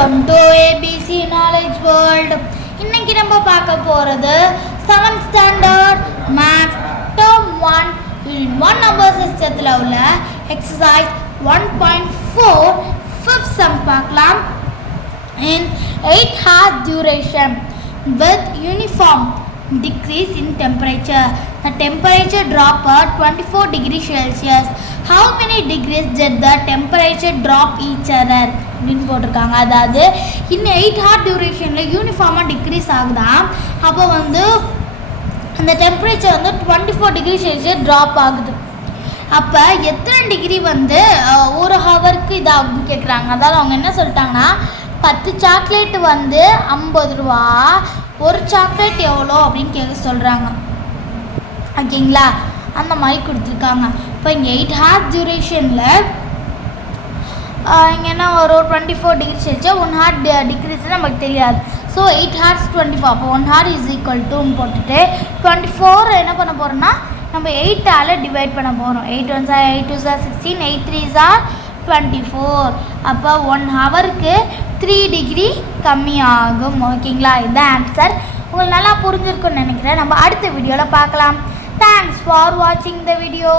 Welcome to ABC knowledge world. இன்னைக்கு நம்ம பார்க்க போகிறது 7th standard maths term 1 unit 1 number சிஸ்டத்தில் உள்ள எக்ஸசைஸ் 1.4 ஃபிஃப்த் சம் பார்க்கலாம். In 8 hours duration with uniform decrease in temperature, the temperature drop at 24 degrees Celsius. How many degrees did the temperature drop each other? அப்படின்னு போட்டிருக்காங்க. அதாவது இன்னும் 8 hour டியூரேஷனில் யூனிஃபார்மாக degrees ஆகுதான். அப்போ வந்து அந்த டெம்பரேச்சர் வந்து 24 டிகிரி செல்சியஸ் ட்ராப் ஆகுது. அப்போ எத்தனை டிகிரி வந்து ஒரு ஹவருக்கு இதாகுன்னு கேட்குறாங்க. அதாவது அவங்க என்ன சொல்லிட்டாங்கன்னா 10 சாக்லேட் வந்து 50 ரூபா, ஒரு சாக்லேட் எவ்வளோ அப்படின்னு கேட்க சொல்கிறாங்க. ஓகேங்களா, அந்த மாதிரி கொடுத்துருக்காங்க. இப்போ இங்கே 8 hours டியூரேஷனில் இங்கே என்ன ஒரு 24 டிகிரி செல்சியஸ் 1 hour டிக்ரீஸ் நமக்கு தெரியாது. ஸோ 8 hours 24, அப்போ 1 hour இஸ் ஈக்குவல் டுன்னு போட்டுட்டு 24 என்ன பண்ண போகிறோம்னா நம்ம 8ஆல் டிவைட் பண்ண போகிறோம். 8 1 8 2 16, 8 3 24. அப்போ 1 ஹவருக்கு 3 டிகிரி கம்மியாகும். ஓகேங்களா, இதுதான் ஆன்சர். உங்களுக்கு நல்லா புரிஞ்சிருக்குன்னு நினைக்கிறேன். நம்ம அடுத்த வீடியோவில் பார்க்கலாம். தேங்க்ஸ் ஃபார் வாட்சிங் த வீடியோ.